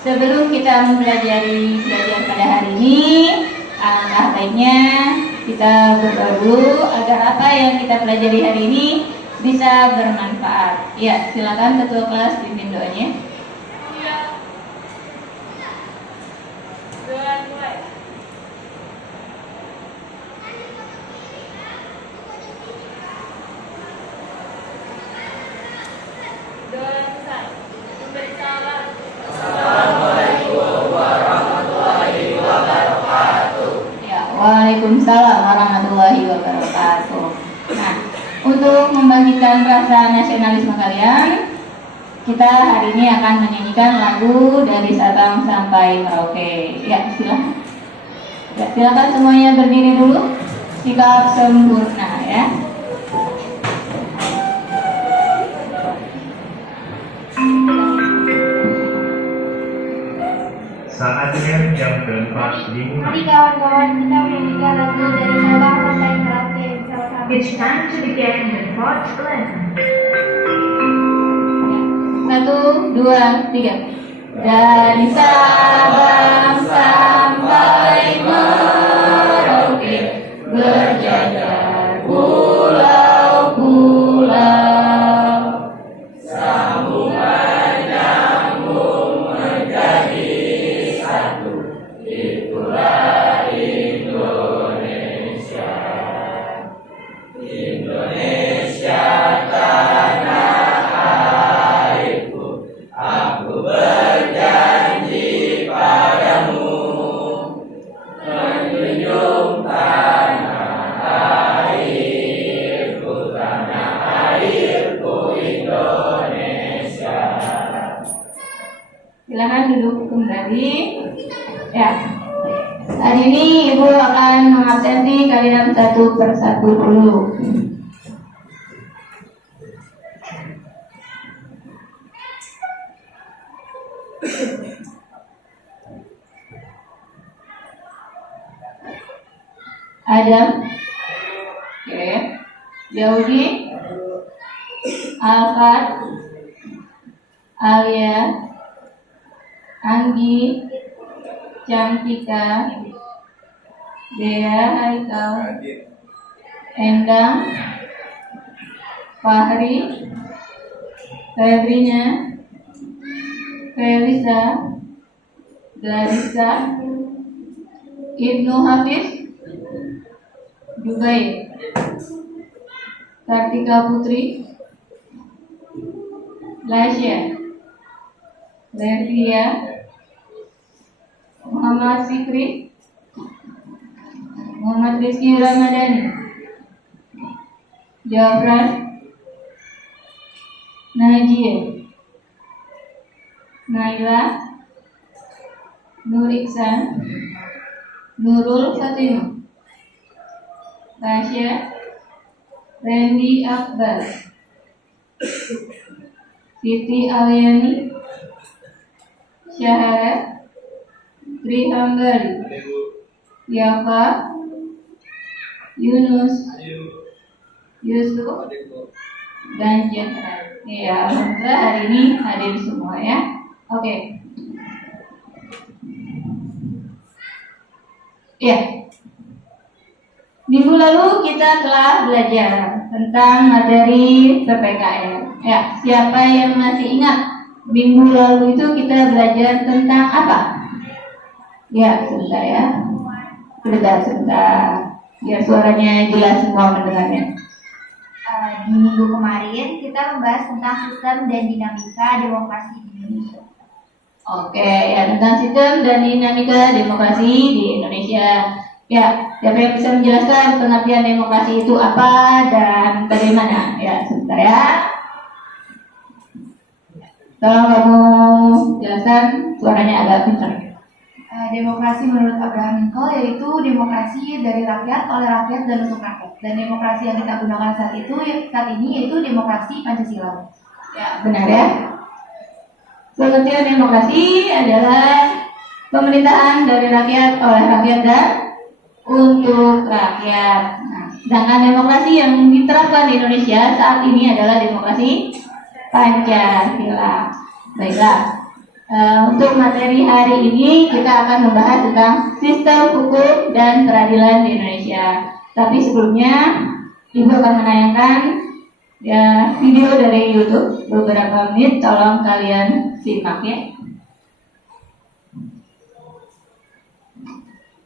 Sebelum kita mempelajari belajar pada hari ini, alangkah baiknya kita berdoa dulu agar apa yang kita pelajari hari ini bisa bermanfaat. Ya, silakan ketua kelas pimpin doanya. Waalaikumsalam warahmatullahi wabarakatuh. Nah, untuk membangkitkan rasa nasionalisme kalian, kita hari ini akan menyanyikan lagu dari Sabang sampai Merauke. Ya, silakan. Ya, silakan semuanya berdiri dulu. Sikap sempurna ya. Saatnya jam keempat dimulai. Mari kawan-kawan kita menyanyikan lagu dari Sabang sampai Merauke bersama-sama. It's time to begin the fourth lesson. 1, 2, 3. Dari Sabang sampai Merauke berjajar pulau-pulau. Silahkan duduk kembali. Ya. Hari ini Ibu akan mengabsensi kalian satu persatu dulu. Adam, oke, Yahudi, Alfat, Alia, Anggi, Cantika, Dea, Haikal, Endang, Fahri, Febrinya, Felisa, Glarissa, Ibnu Hafiz, Jubair, Kartika Putri, Lasya, Levia, Muhammad Fikri, Muhammad Rizky Ramadhani, Jafran, Najia, Naila, Nur Iksan, Nurul Fatimah, Tasya, Randy Akbar, Siti Aliani, Syahara, Tri Hambali, Yafa, Yunus, Yusuf, dan Jahra. Ya, alhamdulillah hari ini hadir semua ya. Oke. Ya. Minggu lalu kita telah belajar tentang materi PPKN. Ya, siapa yang masih ingat minggu lalu itu kita belajar tentang apa? Ya, sebentar ya. Sebentar. Biar suaranya jelas semua mendengarnya. Di minggu kemarin kita membahas tentang sistem dan dinamika demokrasi di Indonesia. Oke, ya tentang sistem dan dinamika demokrasi di Indonesia. Ya, siapa yang bisa menjelaskan pengertian demokrasi itu apa dan bagaimana? Ya, sebentar ya. Tolong kamu jelaskan, suaranya agak kencang. Demokrasi menurut Abraham Lincoln yaitu demokrasi dari rakyat, oleh rakyat, dan untuk rakyat. Dan demokrasi yang kita gunakan saat ini yaitu demokrasi Pancasila. Ya, benar ya. Pengertian demokrasi adalah pemerintahan dari rakyat, oleh rakyat, dan untuk rakyat. Nah, sedangkan demokrasi yang diterapkan di Indonesia saat ini adalah demokrasi Pancasila. Baiklah. Untuk materi hari ini kita akan membahas tentang sistem hukum dan peradilan di Indonesia. Tapi sebelumnya Ibu akan menayangkan video dari YouTube beberapa menit. Tolong kalian simak ya.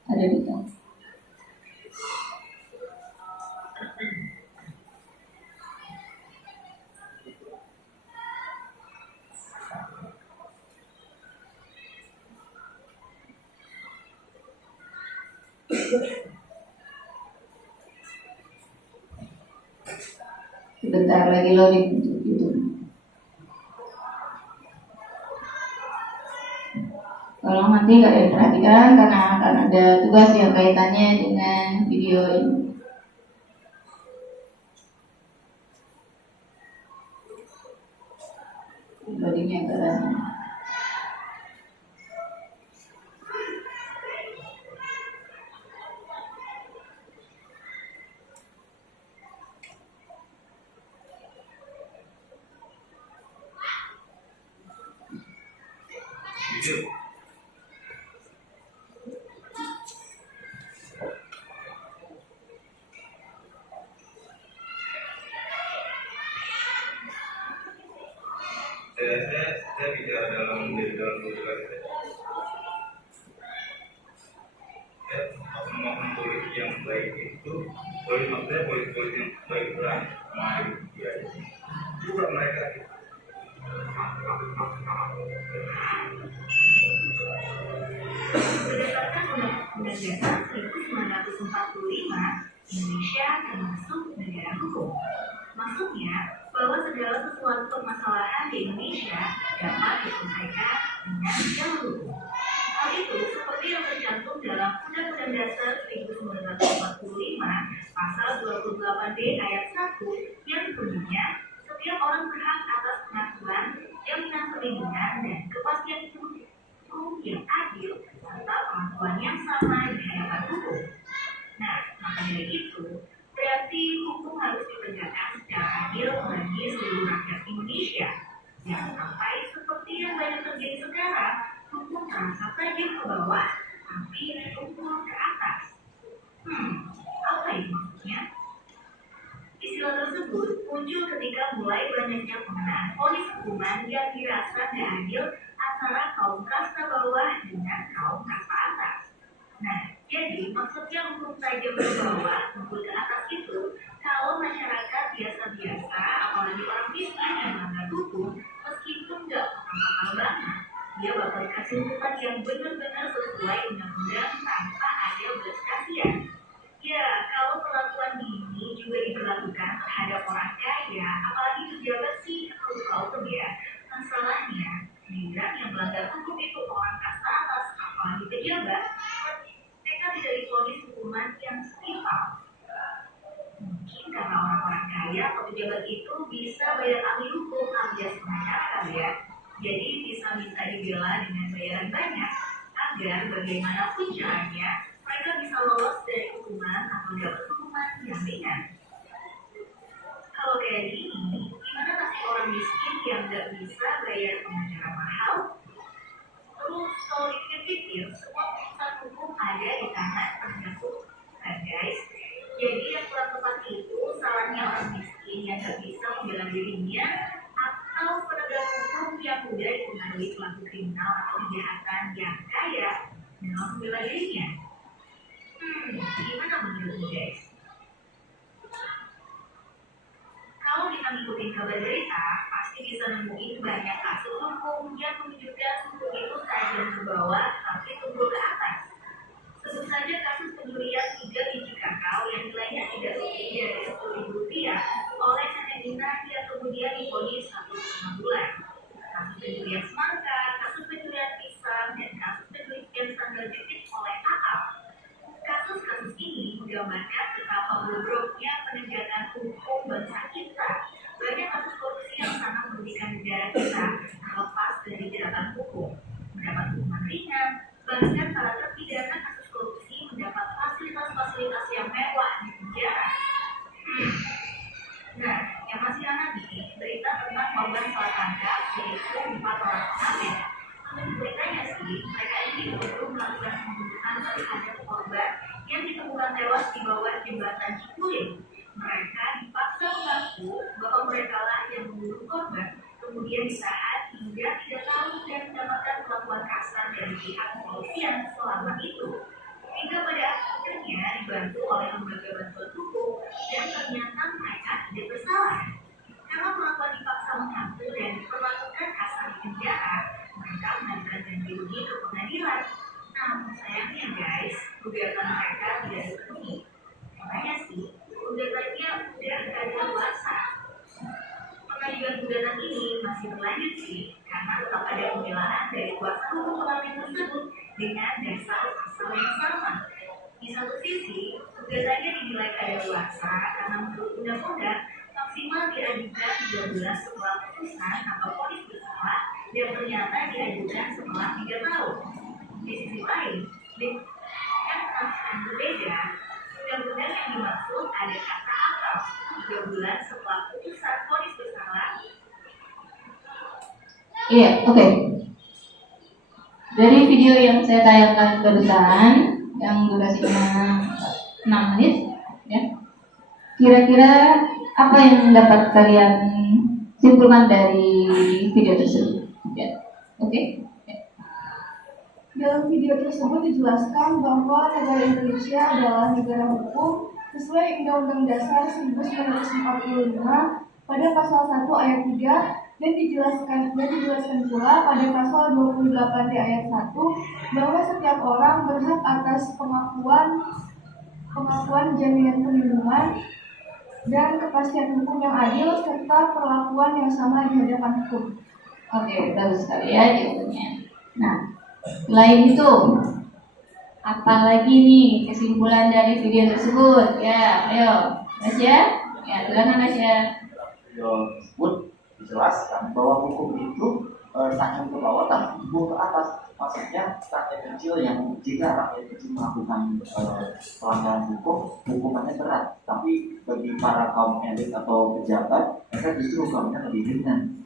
Ada di sana. Sebentar lagi loading itu. Tolong nanti kalian perhatikan karena akan ada tugas yang kaitannya dengan video ini. Loadingnya agak lama. Saya bicara dalam tugas oknum polisi yang baik itu, maksudnya polisi yang baik itu ya, juga mereka. Berdasarkan Undang-Undang Dasar 1945, Indonesia termasuk negara hukum. Maksudnya bahwa segala sesuatu permasalahan di Indonesia dapat diselesaikan dengan jalur hukum. Hal itu seperti yang tercantum dalam Undang-Undang Dasar 1945 pasal 28B ayat 1 yang bunyinya setiap orang berhak atas pengakuan, jaminan perlindungan dan kepastian hukum yang adil serta pengakuan yang sama di hadapan hukum. Nah, maka dari itu berarti hukum harus ditegakkan secara adil bagi seluruh rakyat Indonesia. Jangan sampai seperti yang banyak terjadi sekarang, hukum terasa tajam ke bawah, tapi tumpul ke atas. Apa itu maksudnya? Istilah tersebut muncul ketika mulai banyaknya pengenaan vonis hukuman yang dirasa tidak adil antara kaum kasta bawah dengan kaum kasta atas. Nah, jadi maksudnya hukum tajam ke bawah, tumpul ke atas itu, kalau masyarakat biasa-biasa, apalagi orang miskin yang melanggar hukum, meskipun nggak mahal banget, dia bakal dikasih hukuman yang benar-benar sesuai undang-undang tanpa ada belas kasihan. Ya, kalau perlakuan ini juga diberlakukan terhadap orang kaya, apalagi pejabat sih, kalau tahu ya, masalahnya, giliran yang melanggar hukum itu orang kasta atas, apalagi pejabat, mereka tidak divonis hukuman yang setimpal. Mungkin karena orang-orang kaya atau pejabat itu bisa bayar ahli hukum alias pengacara ya. Jadi bisa minta dibela dengan bayaran banyak agar bagaimanapun caranya mereka bisa lolos dari hukuman atau dapat hukuman yang ringan. Kalau kayak gini, gimana nasib orang miskin yang nggak bisa bayar pengacara mahal? Terus kalau dipikir-pikir, semua putusan hukum ada di tangan penegak hukum, kan guys? Jadi yang kurang tepat itu salahnya orang miskin yang nggak bisa membela dirinya, atau penegak hukum yang mudah dipengaruhi pelaku kriminal atau kejahatan yang kaya dalam membela dirinya. Gimana menurutmu guys? Kalau kita ngikutin kabar berita, pasti bisa nemuin banyak kasus hukum yang menunjukkan hukum itu tajam ke bawah tapi tumpul ke atas. Sebut saja kasus pencurian 3 biji kakao yang nilainya tidak lebih dari Rp10.000 oleh nenek Nina yang kemudian divonis 1,5 bulan. Kasus pencurian semangka, kasus pencurian pisang, dan kasus pencurian sandal jepit oleh AA. Kasus-kasus ini menggambarkan betapa bobroknya penegakan hukum bangsa kita. Banyak kasus korupsi yang sangat merugikan negara kita terlepas dari jeratan hukum. Mendapat hukuman ringan, bahkan para terpidana kasus korupsi mendapat fasilitas-fasilitas yang mewah di penjara. Nah, yang masih hangat nih, berita tentang korban salah tangkap yaitu 4 orang pengamen. untuk melakukan pembunuhan terhadap korban yang ditemukan tewas di bawah jembatan Cipuling. Mereka dipaksa mengaku bahwa mereka lah yang membunuh korban, kemudian ditahan hingga 3 tahun dan mendapatkan perlakuan kasar dari pihak kepolisian selama itu. Hingga pada akhirnya dibantu oleh lembaga bantuan hukum dan ternyata mereka tidak bersalah. Karena perlakuan dipaksa mengaku dan diperlakukan kasar di penjara, mereka mengajukan ganti rugi ke pengadilan. Namun sayangnya guys, gugatan mereka tidak dipenuhi. Makanya sih, gugatannya udah kadaluarsa. Pengajuan gugatan ini masih berlanjut sih, karena tetap ada pembelaan dari kuasa hukum pengamen tersebut dengan dasar pasal yang sama. Di satu sisi, gugatannya dinilai kadaluarsa karena menurut undang-undang maksimal diajukan 3 bulan setelah putusan atau vonis bersalah dan ternyata diajukan setelah 3 tahun. Di sisi lain, dengan penafsiran berbeda, undang-undang yang dimaksud ada kata atau 3 bulan setelah putusan vonis bersalah. Iya, oke. Dari video yang saya tayangkan barusan, yang durasinya 6 menit, ya. Kira-kira apa yang dapat kalian simpulkan dari video tersebut? Ya, oke. Dalam video tersebut dijelaskan bahwa negara Indonesia adalah negara hukum sesuai Undang-Undang Dasar 1945 pada pasal 1 ayat 3 dan dijelaskan pula pada pasal 28 di ayat 1 bahwa setiap orang berhak atas pengakuan jaminan perlindungan dan kepastian hukum yang adil serta perlakuan yang sama di hadapan hukum. Oke, bagus sekali ya jawabannya. Nah, selain itu, apalagi nih kesimpulan dari video tersebut? Ya, ayo, Nasya. Ya, silakan Nasya. Video tersebut dijelaskan bahwa hukum itu sangat ke bawah tapi ibu ke atas. Maksudnya rakyat kecil yang jika rakyat kecil melakukan pelanggaran hukum, hukumannya berat. Tapi bagi para kaum elit atau pejabat, mereka justru hukumannya lebih ringan.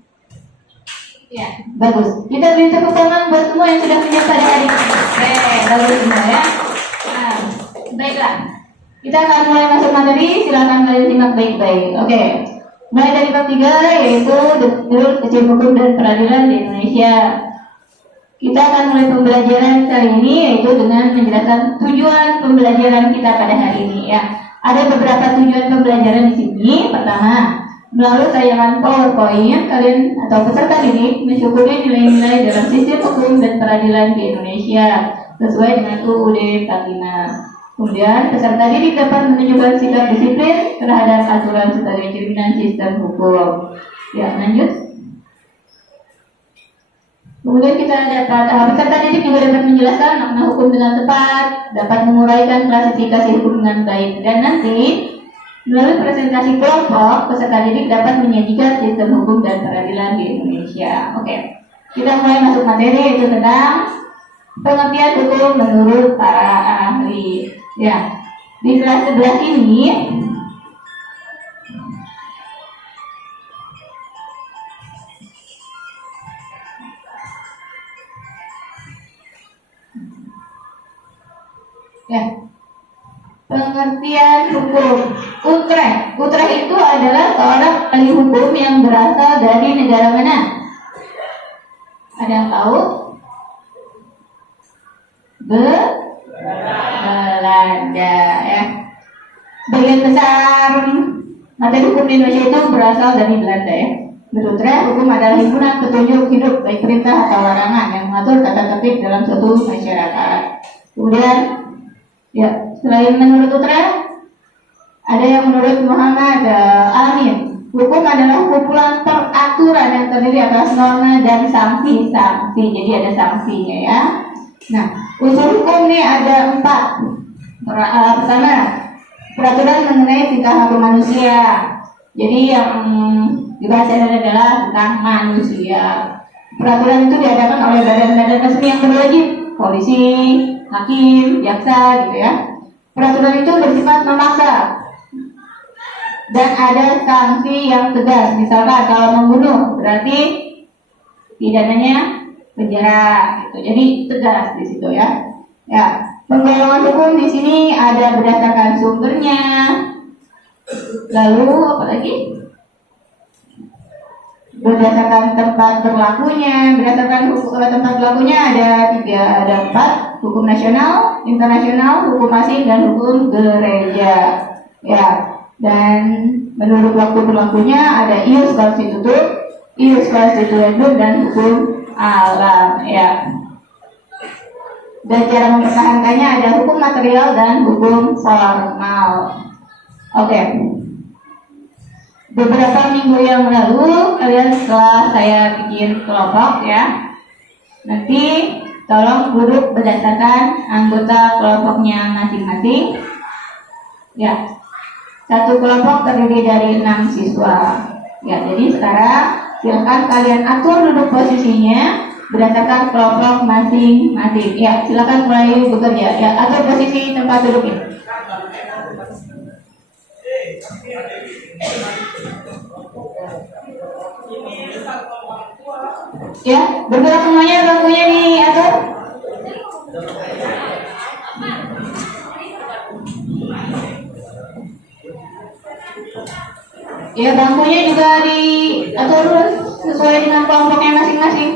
Ya, bagus. Kita beri tepuk tangan buat semua yang sudah menyiap pada hari ini. Oke, bagus semua ya. Nah, baiklah. Kita akan mulai masuk materi. Silakan kalian simak baik-baik. Oke. Mulai dari bab 3 yaitu Detil Sistem Hukum dan Peradilan di Indonesia. Kita akan mulai pembelajaran kali ini yaitu dengan menjelaskan tujuan pembelajaran kita pada hari ini ya. Ada beberapa tujuan pembelajaran di sini. Pertama, melalui tayangan PowerPoint, kalian atau peserta didik mensyukuri nilai-nilai dalam sistem hukum dan peradilan di Indonesia sesuai dengan UUD 45. Kemudian, peserta didik dapat menunjukkan sikap disiplin terhadap aturan sebagai cerminan sistem hukum. Ya, lanjut. Kemudian kita dapat peserta didik juga dapat menjelaskan makna hukum dengan tepat, dapat menguraikan klasifikasi hukum dengan baik, dan nanti melalui presentasi kelompok, peserta didik dapat menyajikan sistem hukum dan peradilan di Indonesia. Oke, kita mulai masuk materi yaitu tentang pengertian hukum menurut para ahli. Ya, di kelas 11 ini ya, pengertian hukum. Utrecht itu adalah seorang ahli hukum yang berasal dari negara mana? Ada yang tahu? Belanda ya. Sebagian besar materi hukum di Indonesia itu berasal dari Belanda ya. Menurut Utrecht, hukum adalah himpunan petunjuk hidup baik perintah atau larangan yang mengatur tata tertib dalam suatu masyarakat. Kemudian ya, selain menurut Utrecht, ada yang menurut Muhammad Amin. Hukum adalah kumpulan peraturan yang terdiri atas norma dan sanksi. Jadi ada sanksinya ya. Nah, unsur hukum ini ada 4. Pertama, peraturan mengenai tingkah laku manusia. Jadi yang dibahas adalah tentang manusia. Peraturan itu diadakan oleh badan-badan resmi yang berwajib, polisi, hakim, jaksa, gitu ya. Peraturan itu bersifat memaksa dan ada sanksi yang tegas. Misalkan kalau membunuh, berarti pidananya penjara gitu. Jadi tegas di situ ya. Ya, penggolongan hukum di sini ada berdasarkan sumbernya. Lalu apa lagi? Berdasarkan tempat berlakunya. Berdasarkan tempat berlakunya ada 3, ada 4: hukum nasional, internasional, hukum asing, dan hukum gereja. Ya, dan menurut waktu berlakunya ada ius constitutum, ius constituendum, dan hukum alam. Ya. Dan cara mempertahankannya ada hukum material dan hukum formal. Oke. Beberapa minggu yang lalu kalian setelah saya bikin kelompok ya, nanti tolong duduk berdasarkan anggota kelompoknya masing-masing. Ya, satu kelompok terdiri dari 6 siswa. Ya, jadi sekarang silakan kalian atur duduk posisinya berdasarkan kelompok masing-masing. Ya, silakan mulai bekerja. Ya, atur posisi tempat duduknya. Ya, bergerak semuanya, bangkunya diatur. Ya, bangkunya juga diatur sesuai dengan kelompoknya masing-masing.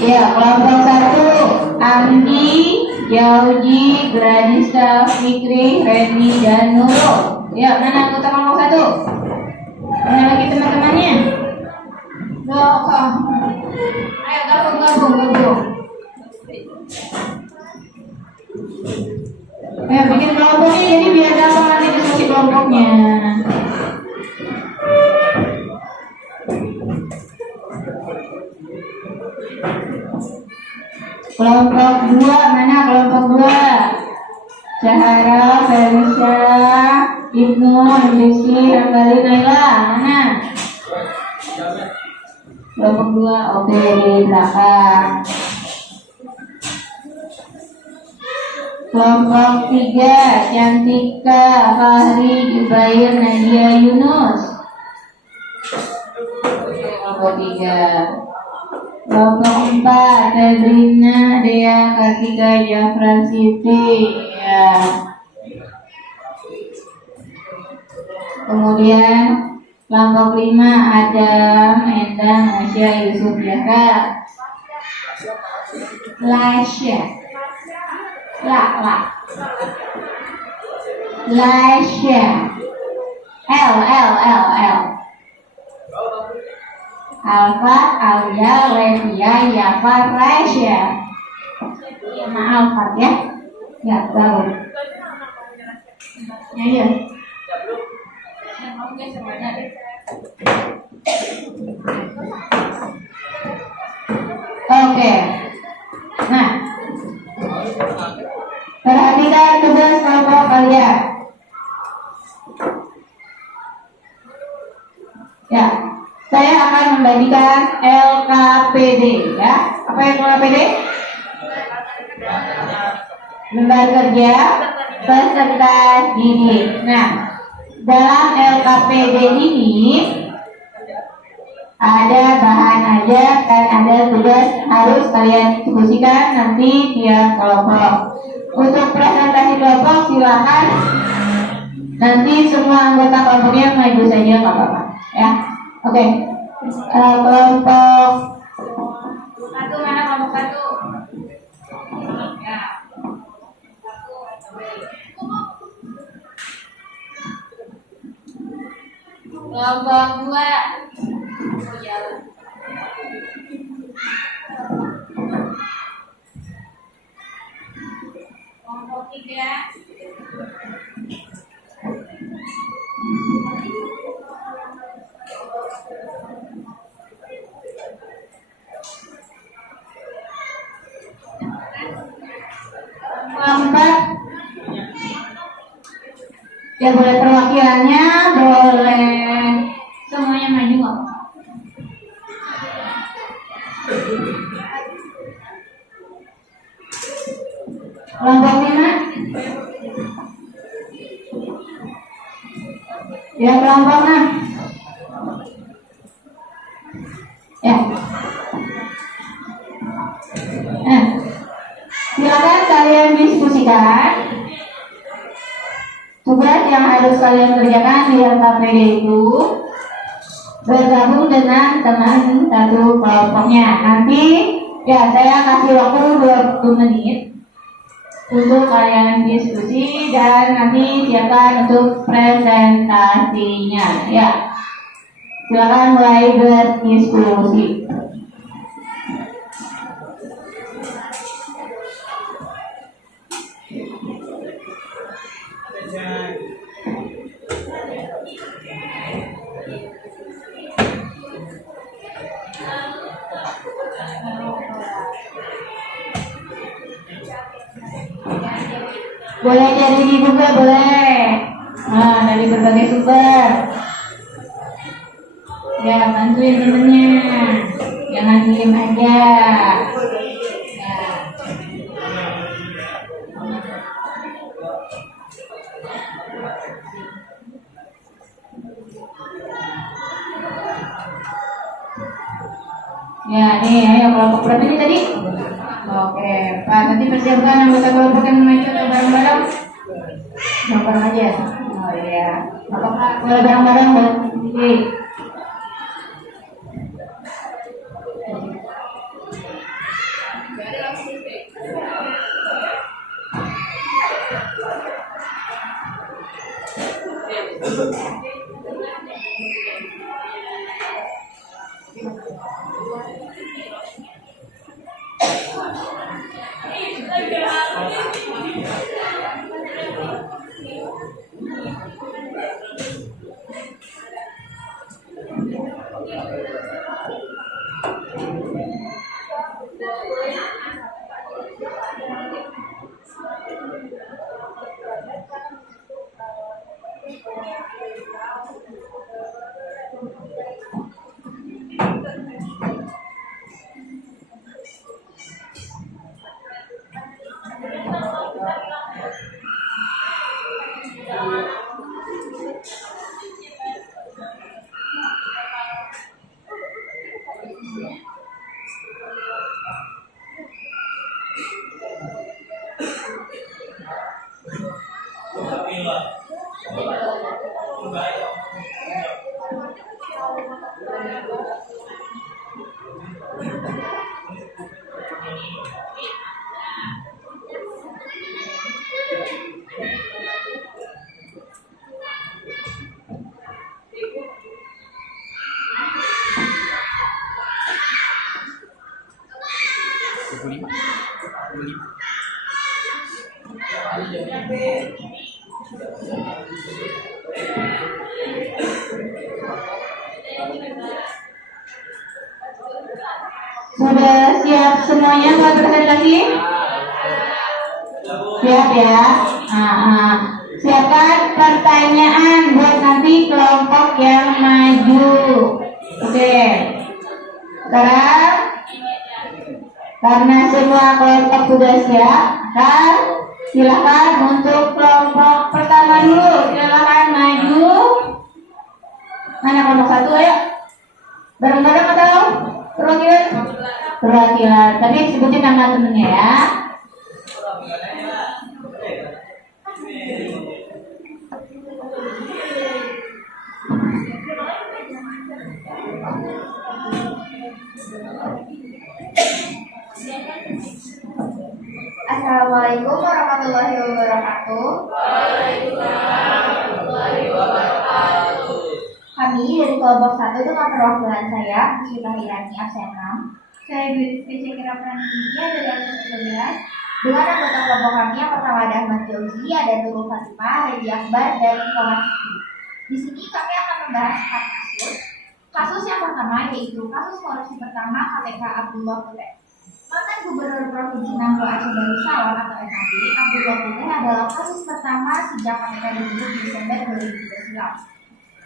Ya, kelompok 1, Andi, Yauji, Gradista, Fikri, Reni, dan Nurul. Ya, mana anggota kelompok 1? Mana lagi teman-temannya? Ayo gabung. Ya, bikin kelompoknya jadi biar gampang nanti diskusi kelompoknya. Kelompok 2, mana kelompok 2? Cahara, Felicia, Ibnu, Rizky, Ambali, Naila, mana? Kelompok 2, oke, di belakang. Kelompok 3, Cantika, Fahri, Jubair, Nadia, Yunus. Kelompok 3. Kelompok 4, Febrina, Dea, Kartika, Jafran, Siti. Ya. Kemudian kelompok 5, Adam, Endang, Nasya, Yusuf, Jaka. Lasya. Lasya. L. Alfa, Alia, Levia, Yafa, Raisya. Nama Alfa ya? Ya, baru. Ya, iya. Oke. Nah, perhatikan tugas kelompok kalian. Ya, saya akan membagikan LKPD ya. Apa yang LKPD? Lembar kerja peserta didik. Nah, dalam LKPD ini ada bahan aja dan ada tugas harus kalian diskusikan nanti tiap kelompok. Untuk presentasi kelompok silakan nanti semua anggota kelompoknya maju saja, nggak apa-apa ya. Oke. Kelompok satu mana? Kelompok satu ya. Kelompok dua kelompok tiga kelompok ya, boleh perwakilannya, boleh semuanya maju nggak? Kelompok 5 ya, kelompok 6 ya. Nah, silakan kalian diskusikan tugas yang harus kalian kerjakan di LKPD itu. Bergabung dengan teman satu kelompoknya. Nanti ya saya kasih waktu 20 menit untuk kalian diskusi dan nanti siapkan untuk presentasinya ya. Silakan mulai berdiskusi. Boleh jadi dibuka, boleh. Nah, dari berbagai sumber. Ya, bantuin temennya. Jangan diem aja. Ya. Ya, nih, ayo kelompok berapa ini tadi? Oke, Pak, nanti persiapkan anggota kelompok yang maju atau bareng-bareng. Bareng aja. Oh iya. Apakah boleh bareng-bareng? Boleh. 25. Sudah siap semuanya buat presentasi? Siap ya. Siapkan pertanyaan buat nanti kelompok yang maju. Oke. Sekarang karena semua kelompok sudah siap, silakan untuk kelompok pertama dulu. Silakan maju. Mana kelompok 1, ayo. Bareng-bareng atau perwakilan? Perwakilan. Tapi sebutin nama temennya ya. Assalamualaikum warahmatullahi wabarakatuh. Kami dari kelompok 1 dengan perwakilan saya, Sita Hirani absen 6. Saya PC Kira Pranidya dari absen 13. Dengan anggota kelompok kami yang pertama ada Ahmad Jauzi, ada Nurul Fatimah, Redi Akbar, dan Muhammad Fikri. Di sini kami akan membahas 4 kasus. Kasus yang pertama yaitu kasus korupsi pertama KPK Abdullah Puteh. Mantan Gubernur Provinsi Nangro Aceh Darussalam atau NAD, Abdullah Puteh adalah kasus pertama sejak KPK dibentuk di Desember 2013 silam.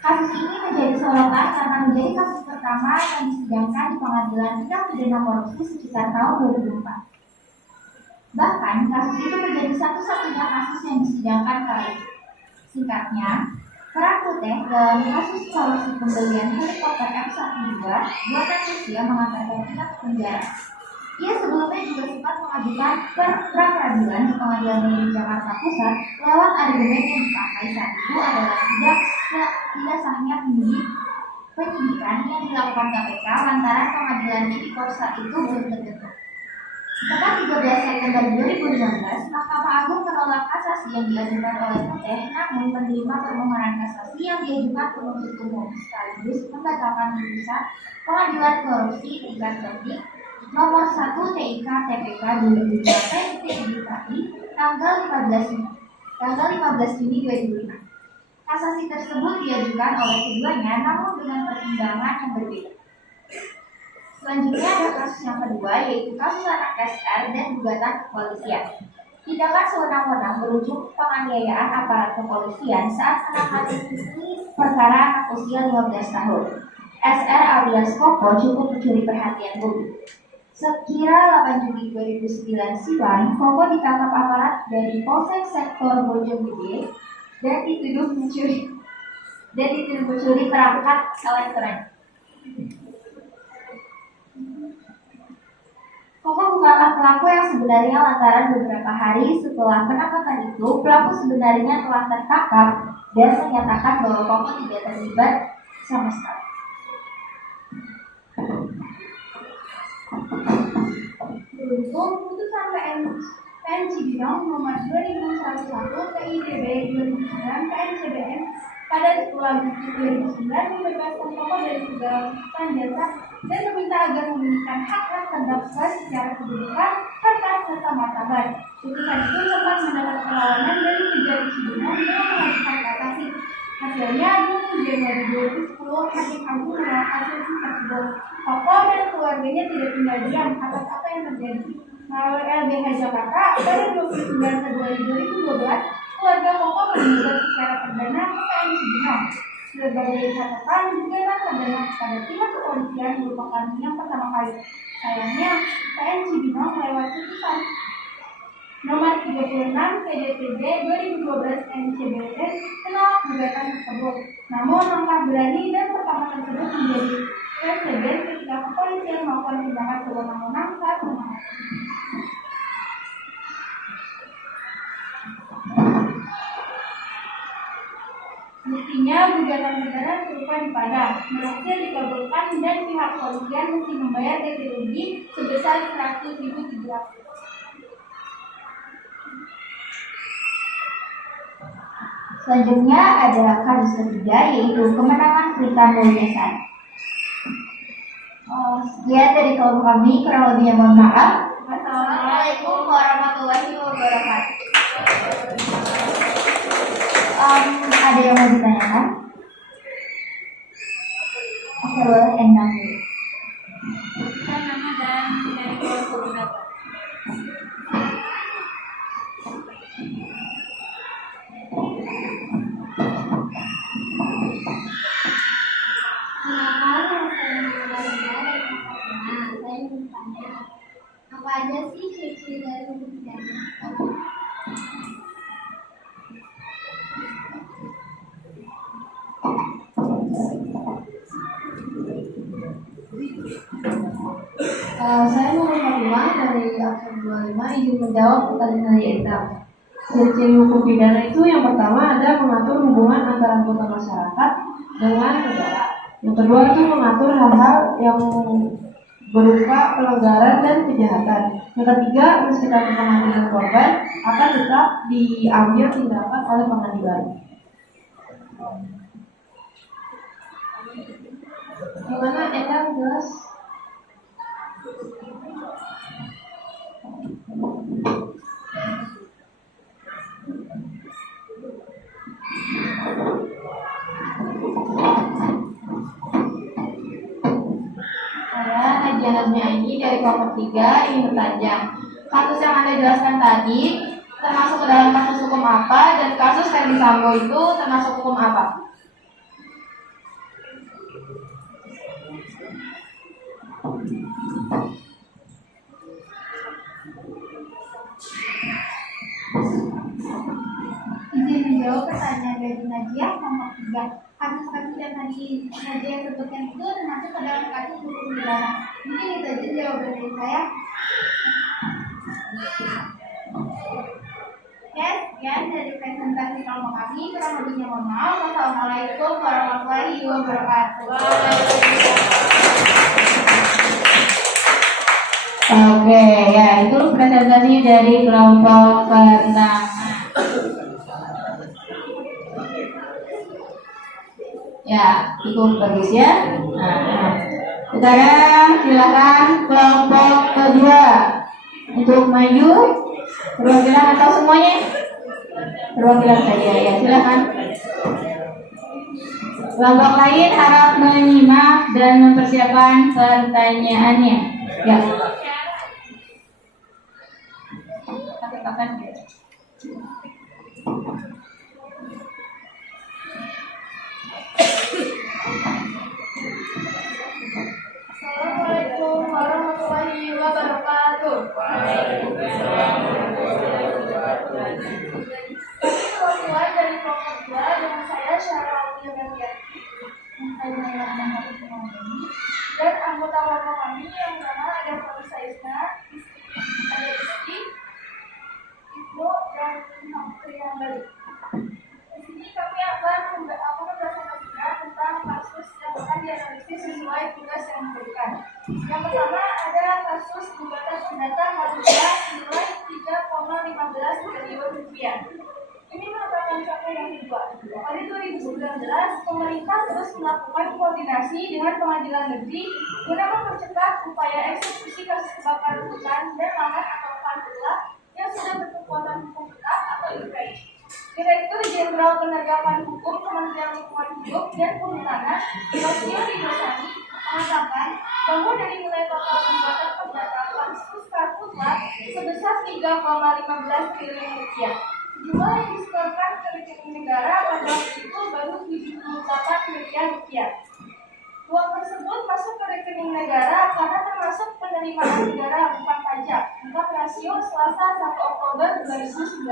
Kasus ini menjadi sorotan karena menjadi kasus pertama yang disidangkan di Pengadilan Tindak Pidana Korupsi sekitar tahun 2004. Bahkan, kasus itu menjadi satu-satunya kasus yang disidangkan kali itu. Singkatnya, peran Puteh dalam kasus korupsi pembelian helikopter F-12 buatan Rusia mengantarkan kita ke penjara. Ia sebelumnya juga sempat mengajukan pra-peradilan di Pengadilan Negeri Jakarta Pusat lewat argumen yang dipakai saat itu adalah tidak sahnya penyidikan yang dilakukan KPK lantaran pengadilan tipikor saat itu belum terbentuk. Tepat 13 September 2015, Mahkamah Agung menolak kasasi yang diajukan oleh Puteh, namun menerima permohonan kasasi yang diajukan penuntut umum sekaligus membatalkan putusan Pengadilan Korupsi tingkat teknik nomor 1 TIK TPK 2005 PTIDKI tanggal 15 Juni 2005. Kasasi tersebut diajukan oleh keduanya namun dengan pertimbangan yang berbeda. Selanjutnya ada kasus yang kedua yaitu kasus anak SR dan gugatan kepolisian. Tindakan sewenang-wenang berujung penganiayaan aparat kepolisian saat menangani perkara anak usia 15 tahun. SR alias Koko cukup mencuri perhatian publik. Sekira 8 Juli 2009 silam, Koko ditangkap aparat dari Polsek Sektor Bojonggede dan dituduh mencuri perangkat elektronik. Koko bukanlah pelaku yang sebenarnya lantaran beberapa hari setelah penangkapan itu, pelaku sebenarnya telah tertangkap dan menyatakan bahwa Koko tidak terlibat sama sekali. Beruntung putusan PN Cibinong nomor 2101 PIDB 2009 PNCBN pada 10 Agustus 2009 membebaskan Koko dari segala tuntutan jasa dan meminta agar memberikan hak-hak terdakwa secara kedudukan, harkat serta martabat. Putusan itu sempat mendapat perlawanan dari Kejari Cibinong dengan mengajukan kasasi. Hasilnya 20 Januari 2010 Hakim Agung menolak hasil tersebut. Koko dan keluarganya tidak tinggal diam atas apa yang terjadi. Melalui LBH Jakarta pada 29 Februari 2012, keluarga Koko menggugat secara perdana ke PN Cibinong. Sebagai catatan, gugatan perdana kepada pihak kepolisian merupakan yang pertama kali. Sayangnya, PN Cibinong melewati putusan nomor 36 PDPD 2012 NCBN menolak gugatan tersebut. Namun, langkah berani dan pertama tersebut menjadi presiden ketika kepolisian melakukan tindakan sewenang-wenang saat menangkap. Buktinya, gugatan perdana serupa di Padang berhasil dikabulkan dan pihak kepolisian mesti membayar ganti rugi sebesar 100.700. Selanjutnya ada kasus ketiga yaitu kemenangan Prita Mulyasari. Sekian dari kaum kami, kurang lebihnya mohon maaf. Assalamualaikum warahmatullahi wabarakatuh. Ada yang mau ditanyakan? Oke, boleh Endang dulu. Nama dan dari kelompok berapa? Apa aja sih ciri-ciri dari hukum pidana? Saya Muhammad Fatimah dari absen 25 ingin menjawab pertanyaan dari Endang. Ciri-ciri hukum pidana itu yang pertama ada mengatur hubungan antara anggota masyarakat dengan negara. Yang kedua itu mengatur hal-hal yang berupa pelanggaran dan kejahatan. Yang ketiga, meskipun pengadilan korban akan tetap diambil tindakan oleh pengadilan. Gimana Endang jelas? Saya Nadia Nazmia ini dari kelompok 3 ingin bertanya, kasus yang Anda jelaskan tadi termasuk ke dalam kasus hukum apa dan kasus Ferdi Sambo itu termasuk hukum apa? Izin menjawab pertanyaan dari Nadia kelompok 3. Kasus-kasus yang tadi Nadia sebutkan itu termasuk ke dalam kasus hukum pidana. Mungkin itu aja jawaban dari saya. Ya, sekian dari presentasi kelompok kami. Kurang lebihnya mohon maaf. Wassalamualaikum warahmatullahi wabarakatuh. Oke, ya itu presentasi dari kelompok pertama. Ya, cukup bagus ya. Nah, sekarang silakan kelompok kedua untuk maju. Perwakilan atau semuanya? Perwakilan saja ya, silakan. Kelompok lain harap menyimak dan mempersiapkan pertanyaannya. Ya. Pakai ya. Assalamualaikum warahmatullahi wabarakatuh. Kami perwakilan dari kelompok 2 dengan saya Syara Aulia Berliati, dan anggota kelompok kami yang pertama ada Farisa Isna, ada Isti, Ibnu, dan Priya Bali. Di sini kami akan mempresentasikan tentang kasus yang akan dianalisis sesuai tugas yang diberikan. Yang pertama ada kasus gugatan perdata harga nilai 3,15 triliun rupiah. Ini merupakan capaian yang kedua. Pada 2019, pemerintah terus melakukan koordinasi dengan pengadilan negeri guna mempercepat upaya eksekusi kasus kebakaran hutan dan lahan atau karhutla yang sudah berkekuatan hukum tetap atau IPI. Direktur Jenderal Penegakan Hukum Kementerian Lingkungan Hidup dan Kehutanan, Yosio Ridosani, mengatakan bahwa dari nilai total gugatan perdata kasus karhutla sebesar 3,15 triliun rupiah. Jumlah yang disetorkan ke rekening negara pada waktu itu baru 78 miliar rupiah. Uang tersebut masuk ke rekening negara karena termasuk penerimaan negara bukan pajak. 4 rasio Selasa 1 Oktober 2019.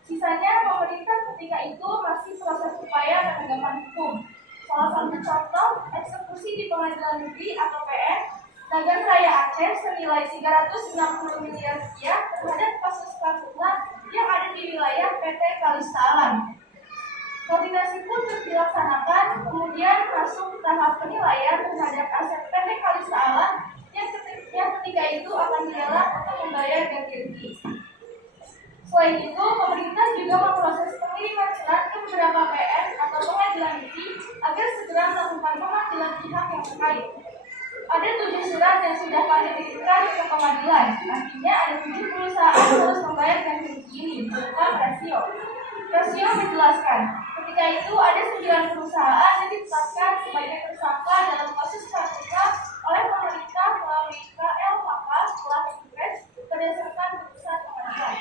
Sisanya pemerintah ketika itu masih proses upaya penegakan hukum. Salah satu contoh eksekusi di Pengadilan Negeri atau PN Nagan Raya Aceh senilai 360 miliar rupiah terhadap kasus karhutla yang ada di wilayah PT Kalista Alam. Koordinasi pun terus dilaksanakan, kemudian masuk tahap penilaian terhadap aset PT Kalista Alam yang ketika itu akan dilelang untuk membayar ganti rugi. Selain itu, pemerintah juga memproses pengiriman surat ke beberapa PN atau pengadilan negeri agar segera melakukan pemanggilan pihak yang terkait. Ada 7 surat yang sudah kami kirimkan ke pengadilan. Artinya ada 7 perusahaan harus membayar ganti rugi ini, bukan rasio. Rasio menjelaskan, ketika itu ada 9 perusahaan yang ditetapkan sebagai tersangka dalam kasus KPK oleh pemerintah melalui KLHK setelah Pilpres berdasarkan putusan pengadilan.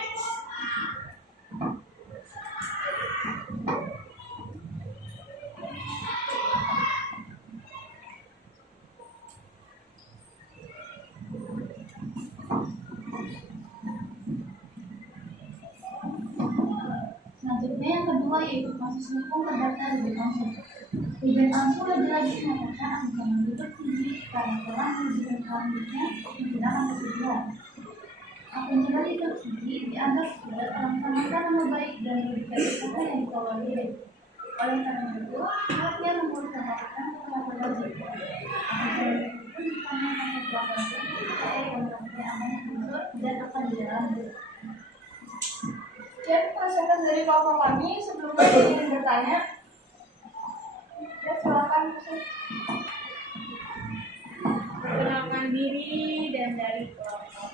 Selanjutnya yang kedua yaitu kasus hukum perdata Ruben Onsu. Ruben Onsu lagi-lagi mengatakan ancaman duduk tinggi karena telah menunjukkan selanjutnya menggunakan persetujuan. Akun pribadi tersebut dianggap sudah melaksanakan nama baik dan merugikan usaha yang dikelola Ruben. Oleh karena itu, pihaknya memulihkan laporan ke lapor wajib. Akun pribadi itu ditangani oleh pelaku terkait kontraknya amanah unsur dan akan didalamkan. Dan persiapan dari kelompok kami sebelumnya ingin bertanya. Ya, silakan. Perkenalkan diri dan dari kelompok.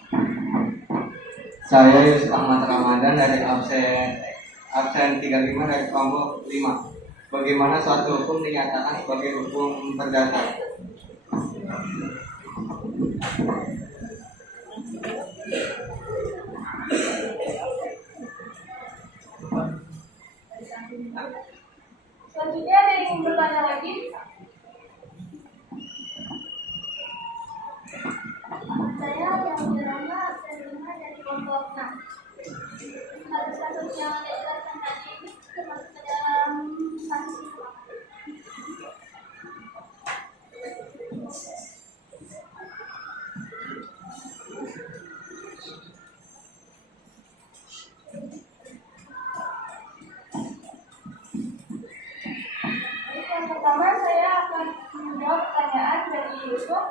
Saya Yusuf Ahmad Ramadan dari absen 35 dari kelompok 5. Bagaimana suatu hukum dinyatakan sebagai hukum perdata? Selanjutnya ada yang ingin bertanya lagi? Saya yang bernama Selina dari kelompok 6. Kasus-kasus yang dijelaskan tadi ini termasuk ke dalam kasus itu. Yang pertama saya akan menjawab pertanyaan dari Yusuf.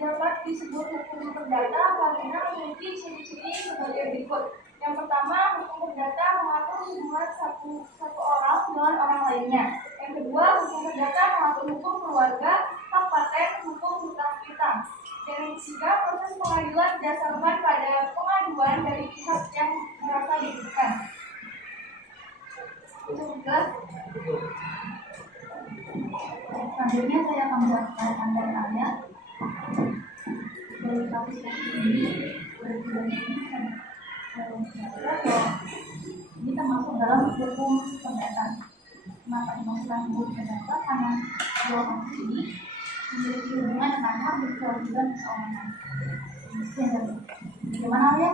Dapat disebut hukum perdata karena memiliki ciri-ciri sebagai berikut. Yang pertama, hukum perdata mengatur hubungan satu orang dengan orang lainnya. Yang kedua, hukum perdata mengatur hukum keluarga, hak paten, hukum hutang piutang. Dan yang ketiga, proses pengadilan didasarkan pada pengaduan dari pihak yang merasa dirugikan. Itu jelas. Selanjutnya saya akan menjelaskan dan ayat dari kasus ini berjudulnya ini termasuk dalam hukum perdata. Maka dimasukkan hukum perdata karena dua kasus ini memiliki hubungan dengan hak dan kewajiban seseorang. Bagaimana ya?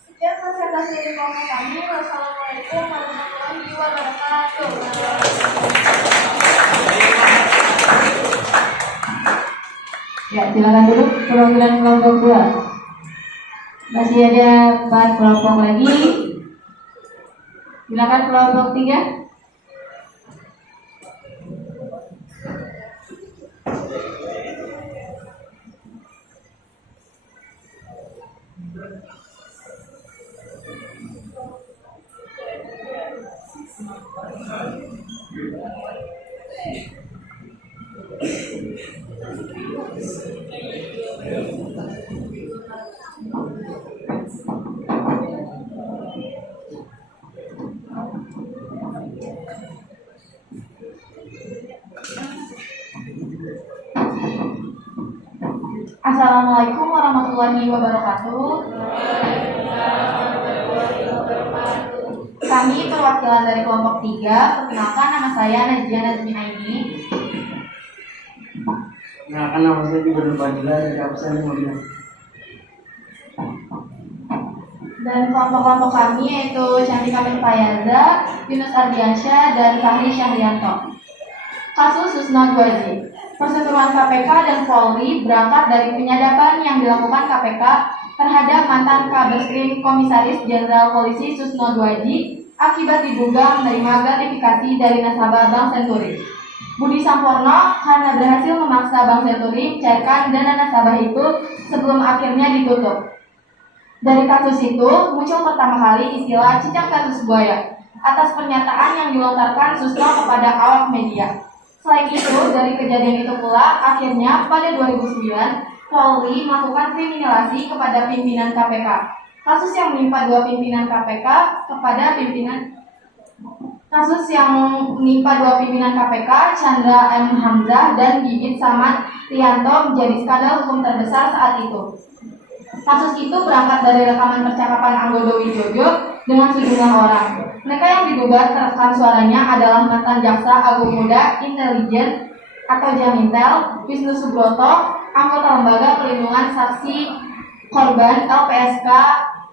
Sekian presentasi dari kelompok kami. Wassalamualaikum warahmatullahi wabarakatuh. Ya, silakan dulu perwakilan kelompok 2. Masih ada 4 kelompok lagi. Silakan kelompok 3. Assalamualaikum warahmatullahi wabarakatuh. Kami perwakilan dari kelompok 3. Perkenalkan, nama saya Najia Nazmi Aini. Perkenalkan, nama saya juga Badila dari absen 5. Dan kelompok-kelompok kami yaitu Cantika Fayaza, Yunus Ardiansyah, dan Fahri Syahrianto. Kasus Susno Dwaji. Perseteruan KPK dan Polri berangkat dari penyadapan yang dilakukan KPK terhadap mantan Kabeskrim Komisaris Jenderal Polisi Susno Dwaji akibat diduga menerima gratifikasi dari nasabah Bank Senturi. Budi Samporno karena berhasil memaksa Bank Senturi mencairkan dana nasabah itu sebelum akhirnya ditutup. Dari kasus itu muncul pertama kali istilah cicak kasus buaya atas pernyataan yang dilontarkan Susno kepada awak media. Selain itu, dari kejadian itu pula, akhirnya pada 2009, Polri melakukan kriminalisasi kepada pimpinan KPK. Kasus yang menimpa dua pimpinan KPK Chandra M. Hamzah dan Bibit Samad Rianto menjadi skandal hukum terbesar saat itu. Kasus itu berangkat dari rekaman percakapan Anggodo Wijojo dengan sejumlah orang. Mereka yang digugat terekam suaranya adalah mantan Jaksa Agung Muda Intelijen atau Jamintel, Wisnu Subroto, anggota Lembaga Perlindungan Saksi Korban LPSK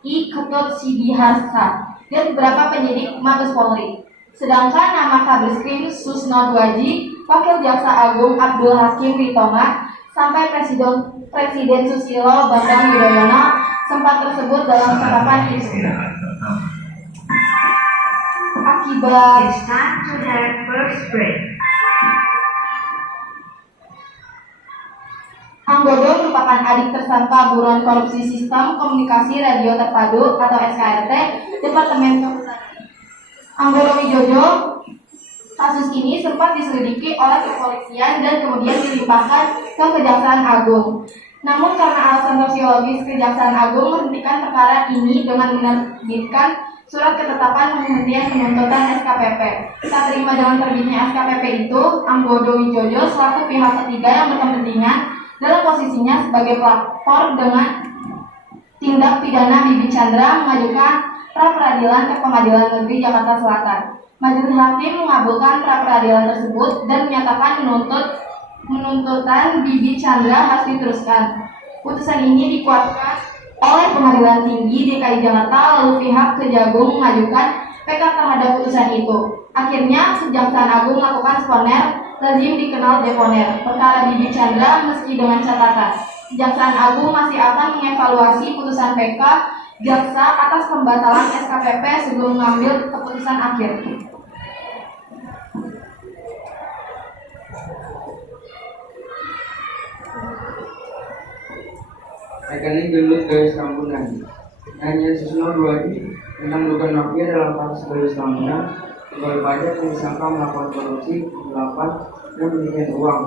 I Ketut Sidiharsa, dan beberapa penyidik Mabes Polri. Sedangkan nama Kabreskrim Susno Duaji, Wakil Jaksa Agung Abdul Hakim Ritonga, sampai Presiden Susilo Bambang Yudhoyono sempat tersebut dalam ketetapan itu. Akibat It's time to have first break. Anggodo merupakan adik tersangka buron korupsi Sistem Komunikasi Radio Terpadu atau SKRT Departemen Anggodo Wijojo. Kasus ini sempat diselidiki oleh kepolisian dan kemudian dilimpahkan ke Kejaksaan Agung. Namun karena alasan sosiologis, Kejaksaan Agung menghentikan perkara ini dengan menerbitkan surat ketetapan penghentian penuntutan SKPP. Saat terima dengan terbitnya SKPP itu, Anggodo Wijojo selaku pihak ketiga yang berkepentingan dalam posisinya sebagai pelapor dengan tindak pidana Bibi Chandra mengajukan pra-peradilan ke Pengadilan Negeri Jakarta Selatan. Majelis Hakim mengabulkan pra-peradilan tersebut dan menyatakan penuntutan Bibi Chandra harus diteruskan. Putusan ini dikuatkan oleh Pengadilan Tinggi DKI Jakarta, lalu pihak Kejagung mengajukan PK terhadap putusan itu. Akhirnya Kejaksaan Agung melakukan sponer, lazim dikenal deponer, perkara Bibi Chandra meski dengan catatan Kejaksaan Agung masih akan mengevaluasi putusan PK jaksa atas pembatalan SKPP sebelum mengambil keputusan akhir. Rekening gelut garis kampungan. Hanya Susno Duaji tentang dugaan mafia dalam kasus garis kampungan, pegawai pajak yang disangka melakukan korupsi, pengelapan, dan pencucian uang.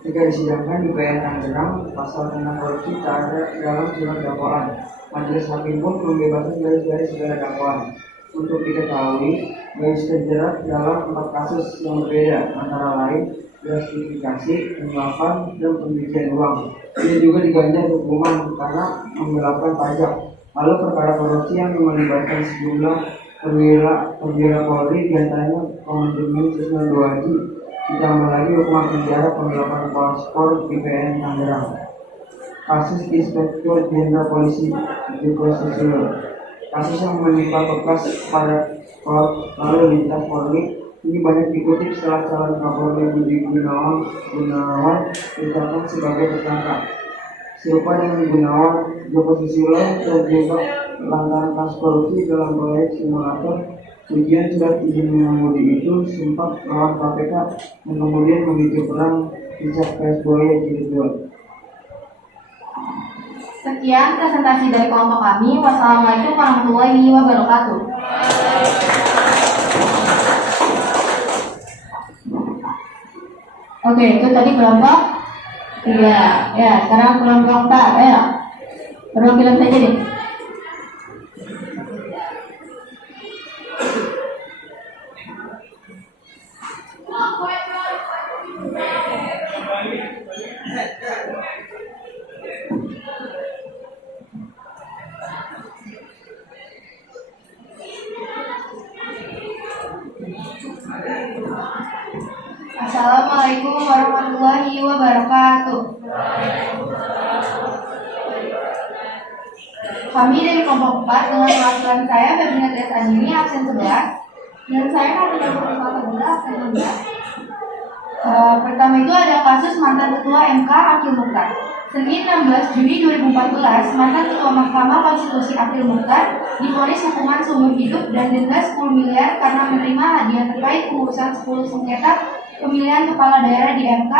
Ketika disidangkan di PN Tangerang, pasal tentang korupsi tak ada dalam surat dakwaan. Majelis Hakim pun membebaskan garis-garis segala dakwaan. Untuk diketahui, garis terjerat dalam 4 kasus yang berbeda, antara lain gratifikasi, pengelapan, dan pencucian uang. Dia juga diganjar hukuman karena menggelapkan pajak. Lalu perkara korupsi yang melibatkan sejumlah perwira Polri, diantaranya Komandan Susno Duaji, ditambah lagi hukuman penjara penggelapan paspor di PN Tangerang. Kasus Inspektur Jenderal Polisi Joko Susilo, kasus yang menimpa bekas pada lalu lintas Polri ini banyak dikutip setelah calon Kapolri Budi Gunawan ditetapkan sebagai tersangka. Serupa dengan Gunawan, Joko Susilo terjebak lantaran kasus korupsi dalam proyek simulator ujian surat izin mengemudi itu sempat melawan KPK dan kemudian memicu perang cicak KS Buaya Jilid 2. Sekian presentasi dari kelompok kami. Wassalamualaikum warahmatullahi wabarakatuh. Oke, itu tadi kelompok 3. Ya, sekarang kelompok 4. Ayo, perwakilan saja deh. Assalamualaikum warahmatullahi wabarakatuh. Kami dari kelompok 4 dengan perwakilan saya Febrina Tres Anini absen 11 dan saya Kartika Purwasa absen 16. Pertama itu ada kasus mantan ketua MK Akil Mukhtar. Senin 16 Juni 2014, mantan ketua Mahkamah Konstitusi Akil Mukhtar divonis hukuman seumur hidup dan denda 10 miliar karena menerima hadiah terkait pengurusan 10 sengketa pemilihan kepala daerah di MK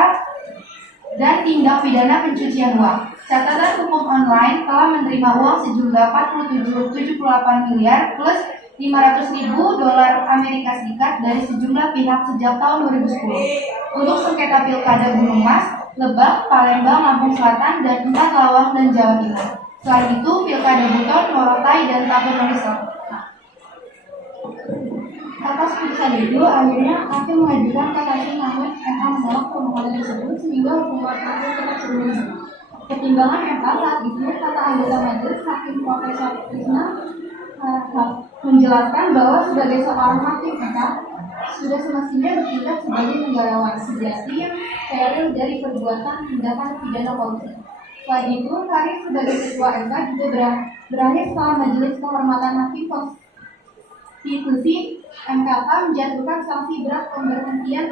dan tindak pidana pencucian uang. Catatan hukum online telah menerima uang sejumlah 78 miliar plus 500.000 dolar Amerika Serikat dari sejumlah pihak sejak tahun 2010 untuk sengketa pilkada Gunung Mas, Lebak, Palembang, Lampung Selatan, dan 4 Lawang dan Jawa Timur. Selain itu, pilkada Buton, Morotai, dan Tapanuli Selatan. Atas putusan itu, akhirnya hakim mengajukan kasasi namun MA menolak permohonan tersebut sehingga hukuman hakim tetap sebelumnya. Pertimbangan MA saat itu, kata anggota majelis Hakim Profesor Krisna menjelaskan bahwa sebagai seorang hakim MK sudah semestinya bertindak sebagai negarawan sejati yang steril dari perbuatan tindakan pidana korupsi. Selain itu, Karir sebagai ketua MK juga berakhir setelah Majelis Kehormatan Hakim Konstitusi MKK menjatuhkan sanksi berat pemberhentian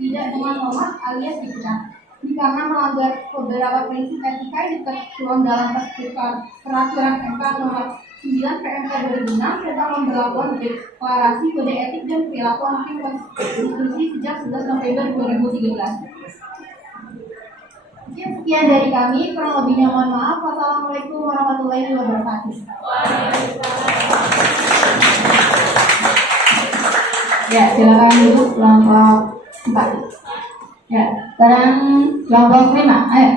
tidak dengan hormat alias dipecat. Karena melanggar beberapa prinsip etika yang tertuang dalam peraturan MK nomor 9 PMK 2006 tentang pemberlakuan deklarasi kode etik dan perilaku hakim konstitusi sejak 11 November 2013. Sekian dari kami, kurang lebihnya mohon maaf. Wassalamualaikum warahmatullahi wabarakatuh. Ya, silakan duduk kelompok 4. Ya, sekarang kelompok 5, ayo.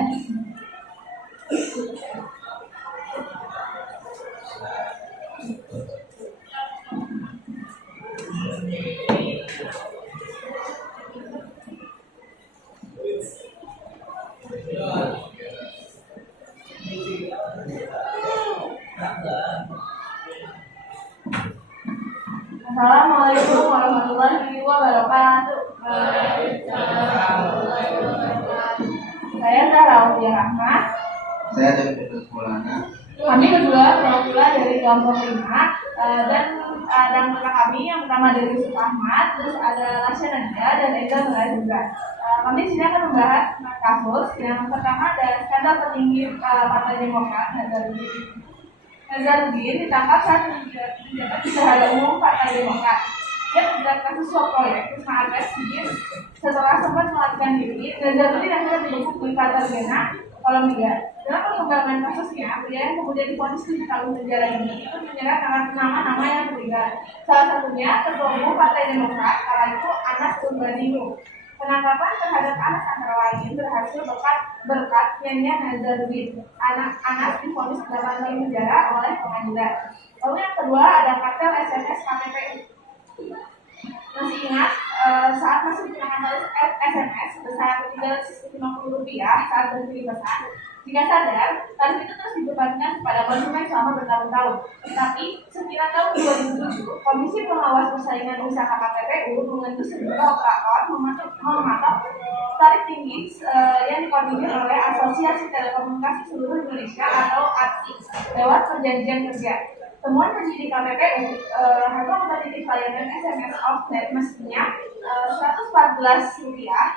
Assalamualaikum warahmatullahi wabarakatuh. Saya Sarah Rahmat. Saya dari Petrus Maulana. Kami kedua perwakilan dari kelompok 5 dan mereka kami yang pertama dari Yusuf Ahmad, terus ada Lasya Nadia dan Ega Nurah juga. Kami sini akan membahas kasus yang pertama ada skandal petinggi Partai Demokrat Nazarudin ditangkap saat menjabat bendahara umum Partai Demokrat. Dia terjerat kasus suap proyek Wisma Atlet setelah sempat melarikan diri. Nazarudin akhirnya dibekuk di Cartagena, Kolombia. Dalam pengembangan kasusnya, pria yang kemudian divonis 7 tahun penjara ini ikut menyeret nama-nama yang terlibat. Salah satunya Ketua Umum Partai Demokrat kala itu Anas Urbaningrum. Penangkapan terhadap Anas antara lain berhasil berkat kiannya Nazarudin. Anas divonis 8 tahun penjara oleh pengadilan. Lalu yang kedua ada kartel SMS KPPU. Masih ingat saat masih dikenakan SMS sebesar Rp350 saat berhenti pesan. Jika sadar, tarif itu terus dibebankan kepada konsumen selama bertahun-tahun. Tapi, sekira tahun 2007, Komisi Pengawas Persaingan Usaha KPPU mengentu sejumlah operator mematok tarif tinggi yang dikoordinir oleh Asosiasi Telekomunikasi Seluruh Indonesia atau ATSI lewat perjanjian kerja. Temuan penyidik KPPU, harga kompetitif layanan SMS off net mestinya Rp114,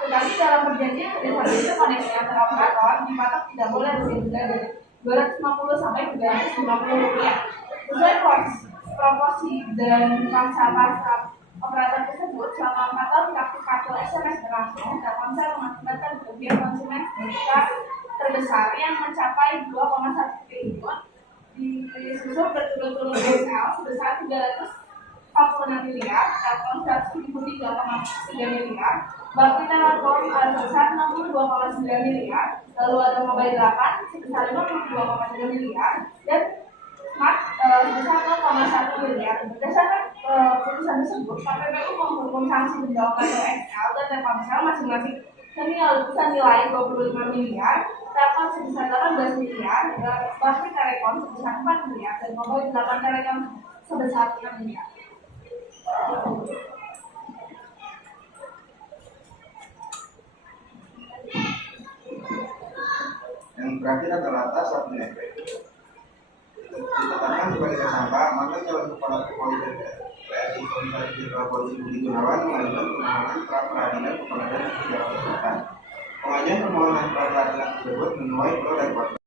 tetapi dalam perjanjian kerjasama koneksi antar operator dipatok tidak boleh lebih dari Rp250 sampai Rp350. Sesuai proporsi dan pangsa operator tersebut selama 4 tahun praktik kartu SMS berlangsung, Telkomsel mengakibatkan kerugian konsumen terbesar yang mencapai 2,1 triliun. Disusul berturut-turut XL sebesar 346 miliar, Telkom 173,3 miliar, Bakti Telekom sebesar 62,9 miliar, lalu ada Mobile 8 sebesar 52,3 miliar, dan Smart sebesar 0,1 miliar. Berdasarkan putusan tersebut, KPPU menghukum sanksi denda operator XL dan Telkomsel masing-masing senilai 25 miliar, Telkom sebesar 18 miliar, Bakti Telekom sebesar 4 miliar, dan Mobile 8 Telekom sebesar 6 miliar. Yang terakhir adalah atas satu efek. Ditetapkan sebagai tersangka, maka calon kepala kepolisian PSI Komisaris Jenderal Polisi Budi Gunawan mengajukan permohonan pra peradilan kepada Negara Selatan. Pengajuan permohonan pra peradilan tersebut menuai pro dan kontra.